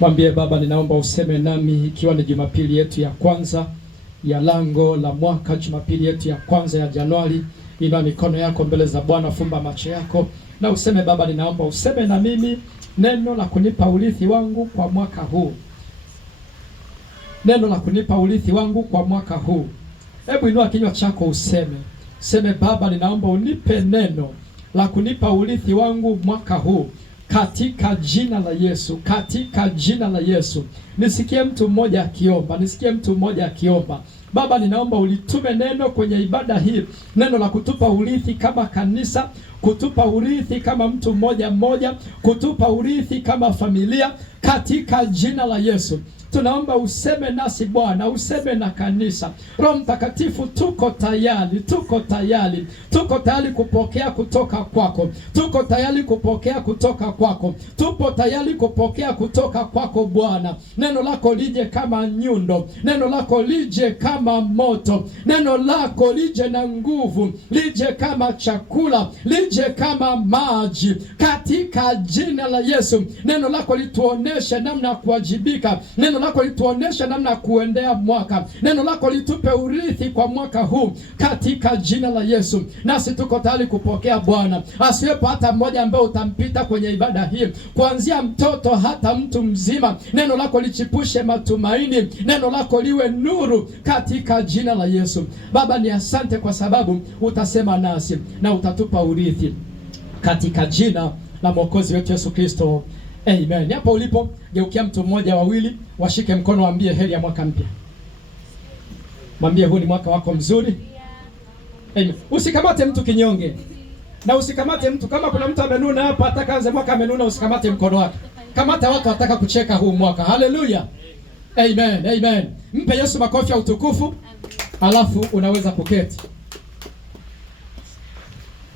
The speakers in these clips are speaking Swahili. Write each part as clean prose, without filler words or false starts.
Mwambie Baba, ninaomba useme nami, ikiwa ni Jumapili yetu ya kwanza ya lango la mwaka, Jumapili yetu ya kwanza ya Januari. Inua mikono yako mbele za Bwana, fumba macho yako na useme, Baba, ninaomba useme na mimi neno la kunipa urithi wangu kwa mwaka huu. Neno la kunipa urithi wangu kwa mwaka huu. Hebu inua kinywa chako useme. Seme, Baba, ninaomba unipe neno la kunipa urithi wangu mwaka huu, katika jina la Yesu, katika jina la Yesu. Nisikie mtu mmoja akiomba, nisikie mtu mmoja akiomba. Baba, ninaomba ulitume neno kwenye ibada hii, neno la kutupa urithi kama kanisa, kutupa urithi kama mtu mmoja mmoja, kutupa urithi kama familia, katika jina la Yesu. Tunaomba useme nasi Bwana, useme na kanisa. Roho Mtakatifu, tuko tayari, tuko tayari, tuko tayari kupokea kutoka kwako, tuko tayari kupokea kutoka kwako, tupo tayari kupokea kutoka kwako Bwana. Neno lako lije kama nyundo, neno lako lije kama moto, neno lako lije na nguvu, lije kama chakula, lije kama maji, katika jina la Yesu. Neno lako lituoneshe namna ya kuwajibika, neno lako lituoneshe namna ya kuendea mwaka, neno lako litupe urithi kwa mwaka huu, katika jina la Yesu. Nasi tuko tayari kupokea Bwana. Asiwepo hata mmoja ambaye utampita kwenye ibada hii, kuanzia mtoto hata mtu mzima. Neno lako lichipushe matumaini, neno lako liwe nuru, katika jina la Yesu. Baba, ni asante kwa sababu utasema nasi na utatupa urithi, katika jina la Mwokozi wetu Yesu Kristo. Amen. Hapo ulipo, geukia mtu mmoja wawili, washike mkono, waambie heri ya mwaka mpya. Mwambie huu ni mwaka wako mzuri. Amen. Usikamate mtu kinyonge. Na usikamate mtu kama kuna mtu amenuna hapa, ataka anze mwaka amenuna, usikamate mkono wake. Kamata watu wataka kucheka huu mwaka. Haleluya. Amen. Amen. Mpe Yesu makofi ya utukufu. Alafu unaweza kuketi.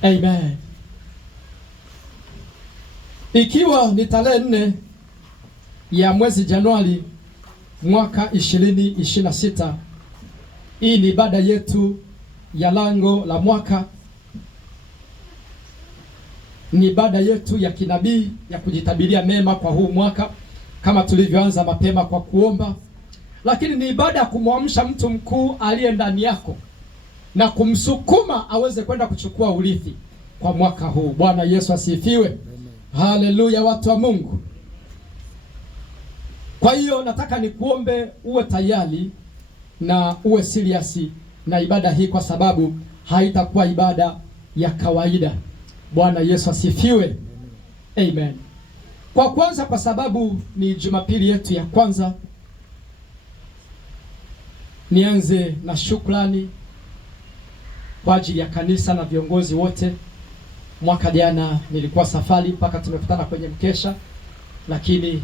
Amen. Ikiwa ni tarehe 4 ya mwezi Januari mwaka 2026, hii ni ibada yetu ya lango la mwaka. Ni ibada yetu ya kinabii ya kujitabiria mema kwa huu mwaka, kama tulivyoanza mapema kwa kuomba. Lakini ni ibada ya kumwamsha mtu mkuu aliye ndani yako na kumsukuma aweze kwenda kuchukua urithi kwa mwaka huu. Bwana Yesu asifiwe. Haleluya, watu wa Mungu. Kwa hiyo nataka nikuombe uwe tayari na uwe serious na ibada hii, kwa sababu haitakuwa ibada ya kawaida. Bwana Yesu asifiwe. Amen. Kwa kwanza, kwa sababu ni Jumapili yetu ya kwanza, nianze na shukrani kwa ajili ya kanisa na viongozi wote. Mwaka jana nilikuwa safari mpaka tumekutana kwenye mkesha, lakini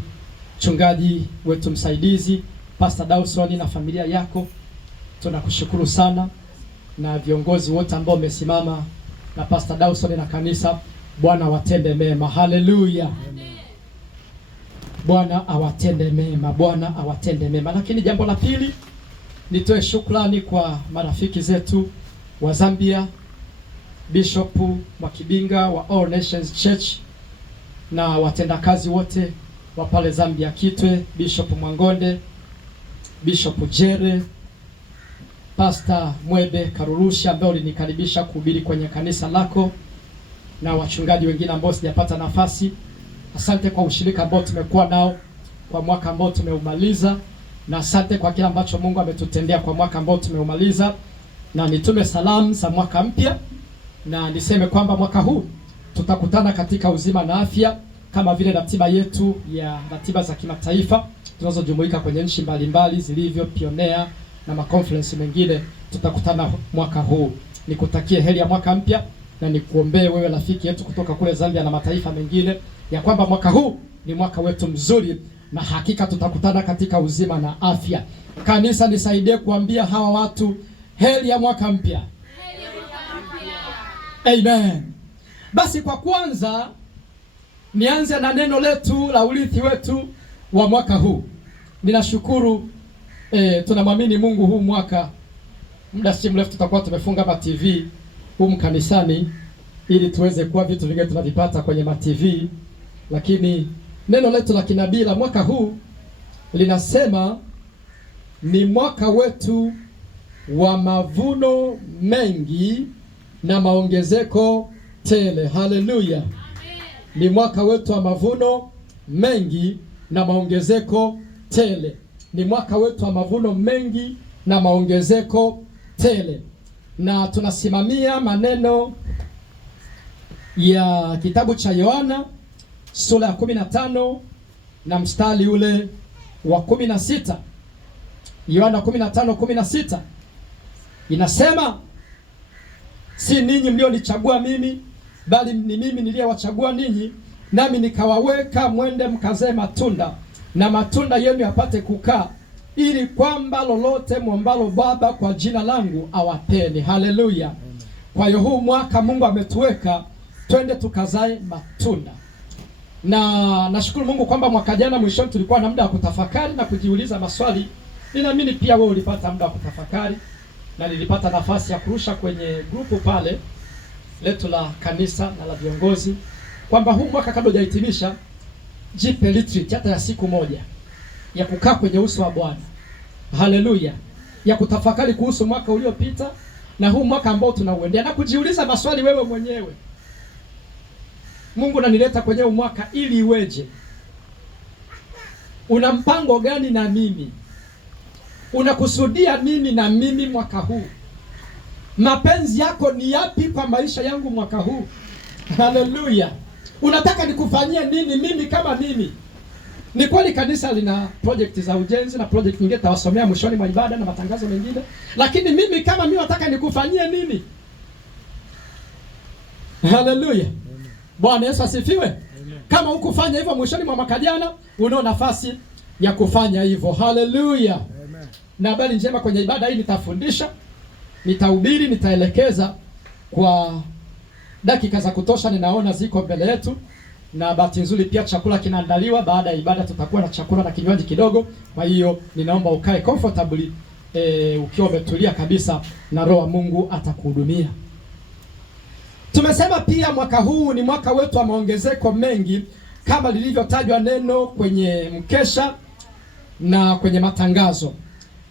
mchungaji wetu msaidizi Pastor Dawson na familia yako, tunakushukuru sana, na viongozi wote ambao wamesimama na Pastor Dawson na kanisa. Bwana awatende mema. Haleluya. Bwana awatende mema, Bwana awatende mema. Lakini jambo la pili, nitoe shukrani kwa marafiki zetu wa Zambia, Bishop Makibinga wa All Nations Church na watendakazi wote wa pale Zambia Kitwe, Bishop Mwangonde, Bishop Jere, Pastor Mwebe Karurusha ambao ulinikaribisha kuhubiri kwenye kanisa lako, na wachungaji wengine ambao sijapata nafasi. Asante kwa ushirika ambao tumekuwa nao kwa mwaka ambao tumeumaliza, na asante kwa kila ambacho Mungu ametutendea kwa mwaka ambao tumeumaliza. Na nitume salamu za mwaka mpya, na niseme kwamba mwaka huu tutakutana katika uzima na afya, kama vile ratiba yetu ya ratiba za kimataifa tunazojumuika kwenye nchi mbalimbali zilivyo pionea na makonferensi mengine. Tutakutana mwaka huu. Nikutakie heri ya mwaka mpya, na nikuombee wewe rafiki yetu kutoka kule Zambia na mataifa mengine, ya kwamba mwaka huu ni mwaka wetu mzuri, na hakika tutakutana katika uzima na afya. Kanisa, nisaidie kuambia hawa watu heri ya mwaka mpya. Amen. Basi kwa kwanza nianze na neno letu la urithi wetu wa mwaka huu. Ninashukuru tunamwamini Mungu, huu mwaka muda si mrefu tutakuwa tumefunga ma TV humu kanisani, ili tuweze kuwa vitu vingine tunavipata kwenye ma TV. Lakini neno letu la kinabii la mwaka huu linasema ni mwaka wetu wa mavuno mengi na maongezeko tele. Haleluya! Ni mwaka wetu wa mavuno mengi na maongezeko tele. Ni mwaka wetu wa mavuno mengi na maongezeko tele. Na tunasimamia maneno ya kitabu cha Yohana sura ya 15 na mstari ule wa 16. Yohana 15:16 inasema, si ninyi mlionichagua mimi, bali ni mimi niliyewachagua ninyi, nami nikawaweka mwende mkazae matunda, na matunda yenu yapate kukaa, ili kwamba lolote mwombalo Baba kwa jina langu awapeni. Haleluya! Kwa hiyo huu mwaka Mungu ametuweka twende tukazae matunda, na nashukuru Mungu kwamba mwaka jana mwishoni tulikuwa na muda wa kutafakari na kujiuliza maswali. Ninaamini pia wewe ulipata muda wa kutafakari, na nilipata nafasi ya kurusha kwenye grupu pale letu la kanisa na la viongozi kwamba huu mwaka kabla hujahitimisha, jipe retreat hata ya siku moja ya kukaa kwenye uso wa Bwana. Haleluya! Ya kutafakari kuhusu mwaka uliopita na huu mwaka ambao tunauendea, na kujiuliza maswali wewe mwenyewe. Mungu nanileta kwenye huu mwaka ili iweje? Una mpango gani na mimi? Unakusudia nini na mimi mwaka huu? Mapenzi yako ni yapi kwa maisha yangu mwaka huu? Haleluya! Unataka nikufanyie nini mimi kama mimi? Ni kweli kanisa lina project za ujenzi na project nyingine tawasomea mwishoni mwa ibada na matangazo mengine, lakini mimi kama mimi nataka nikufanyie nini? Haleluya! Bwana Yesu asifiwe. Amen. Kama hukufanya hivyo mwishoni mwa mwaka jana, unao nafasi ya kufanya hivyo. Haleluya. Na habari njema, kwenye ibada hii nitafundisha, nitahubiri, nitaelekeza kwa dakika za kutosha, ninaona ziko mbele yetu, na bahati nzuri pia chakula kinaandaliwa. Baada ya ibada tutakuwa na chakula na kinywaji kidogo. Kwa hiyo ninaomba ukae comfortably ukiwa umetulia kabisa, na Roho wa Mungu atakuhudumia. Tumesema pia mwaka huu ni mwaka wetu wa maongezeko mengi, kama lilivyotajwa neno kwenye mkesha na kwenye matangazo,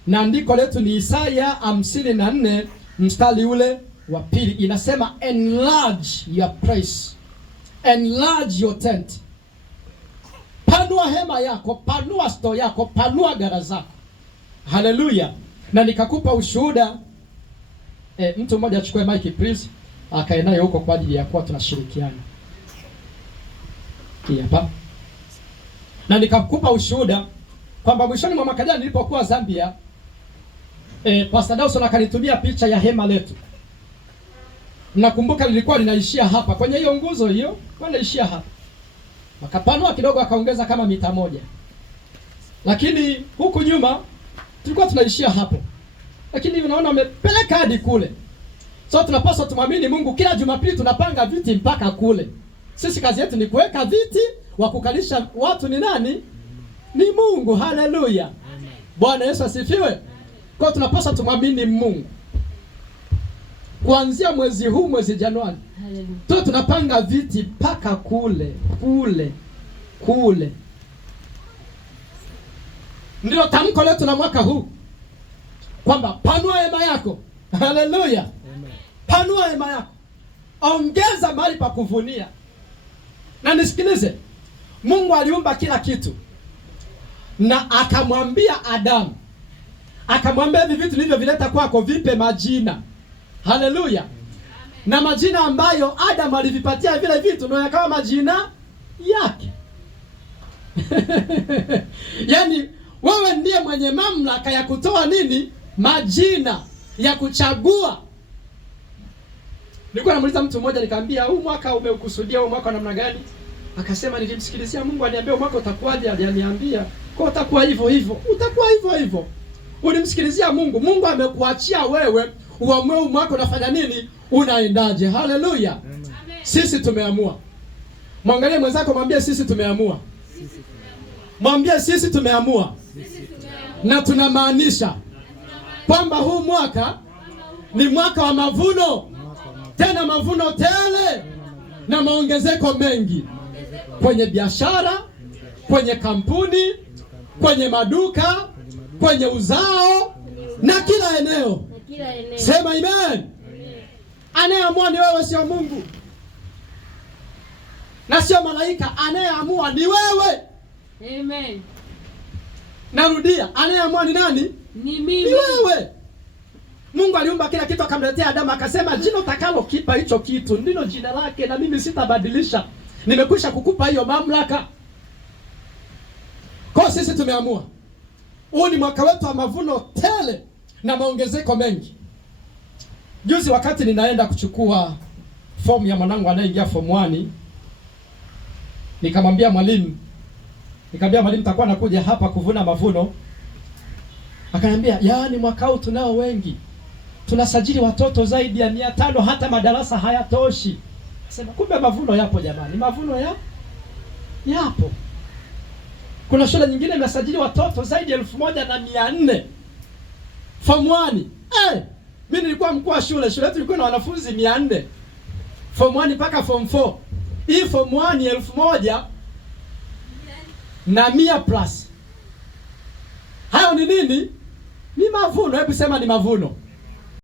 na andiko letu ni Isaya 54 mstari ule wa 2. Inasema enlarge your place, enlarge your tent. Panua hema yako, panua store yako, panua gara zako. Haleluya! Na nikakupa ushuhuda. Mtu mmoja achukue mic please, akae nayo huko kwa ajili ya kuwa tunashirikiana. Hapa. Na nikakupa ushuhuda kwamba mwishoni mwa mwaka jana nilipokuwa Zambia, Pastor Dawson akanitumia picha ya hema letu. Nakumbuka lilikuwa linaishia hapa kwenye hiyo nguzo hiyo, wanaishia hapa. Wakapanua kidogo, akaongeza kama mita 1. Lakini huku nyuma tulikuwa tunaishia hapo. Lakini unaona wamepeleka hadi kule. So tunapaswa tumwamini Mungu. Kila Jumapili tunapanga viti mpaka kule. Sisi kazi yetu ni kuweka viti, wa kukalisha watu ni nani? Ni Mungu. Haleluya. Bwana Yesu asifiwe. Kwa tunapaswa tumwamini Mungu. Kuanzia mwezi huu, mwezi Januari, tunapanga viti mpaka kule. Ndio tamko letu la mwaka huu, kwamba panua hema yako. Haleluya. Panua hema yako. Ongeza mahali pa kuvunia. Na nisikilize, Mungu aliumba kila kitu, na akamwambia Adamu, akamwambia hivi vitu nilivyovileta kwako vipe majina. Haleluya. Na majina ambayo Adamu alivipatia vile vitu ndio yakawa majina yake. Yaani wewe ndiye mwenye mamlaka ya kutoa nini? Majina, ya kuchagua. Nilikuwa namuuliza mtu mmoja, nikamwambia huu mwaka umeukusudia huu mwaka namna gani? Akasema nilimsikilizia Mungu aniambia huu mwaka utakuwaje, aliniambia kwa utakuwa hivyo hivyo. Utakuwa hivyo hivyo. Ulimsikilizia Mungu. Mungu amekuachia wewe uamue huu mwaka unafanya nini? Unaendaje? Haleluya. Sisi tumeamua. Mwangalie mwenzako, mwambie sisi tumeamua. Mwambie sisi tumeamua. Na tunamaanisha kwamba huu mwaka ni mwaka wa mavuno, tena mavuno tele na maongezeko mengi, kwenye biashara, kwenye kampuni, kwenye maduka, kwenye uzao na kila eneo. Sema amen. Anayeamua ni wewe, sio Mungu na sio malaika. Anayeamua ni wewe. Amen. Narudia, anayeamua ni nani? Ni mimi. Ni wewe. Mungu aliumba kila kitu akamletea Adamu akasema jina utakalo kipa hicho kitu ndilo jina lake na mimi sitabadilisha. Nimekwisha kukupa hiyo mamlaka. Kwa sisi tumeamua. Huu ni mwaka wetu wa mavuno tele na maongezeko mengi. Juzi wakati ninaenda kuchukua fomu ya mwanangu anayeingia form 1, nikamwambia mwalimu nitakuwa nakuja hapa kuvuna mavuno. Akaniambia, yaani mwaka huu tunao wengi. Tunasajili watoto zaidi ya 500 hata madarasa hayatoshi. Nasema kumbe mavuno yapo jamani. Mavuno yapo. Kuna shule nyingine imesajili watoto zaidi ya 1400 form 1. Mimi nilikuwa mkuu wa shule yetu ilikuwa na wanafunzi 400 form 1 mpaka form 4. Hii form 1 1100 plus. Hayo ni nini? Ni mavuno. Hebu sema ni mavuno.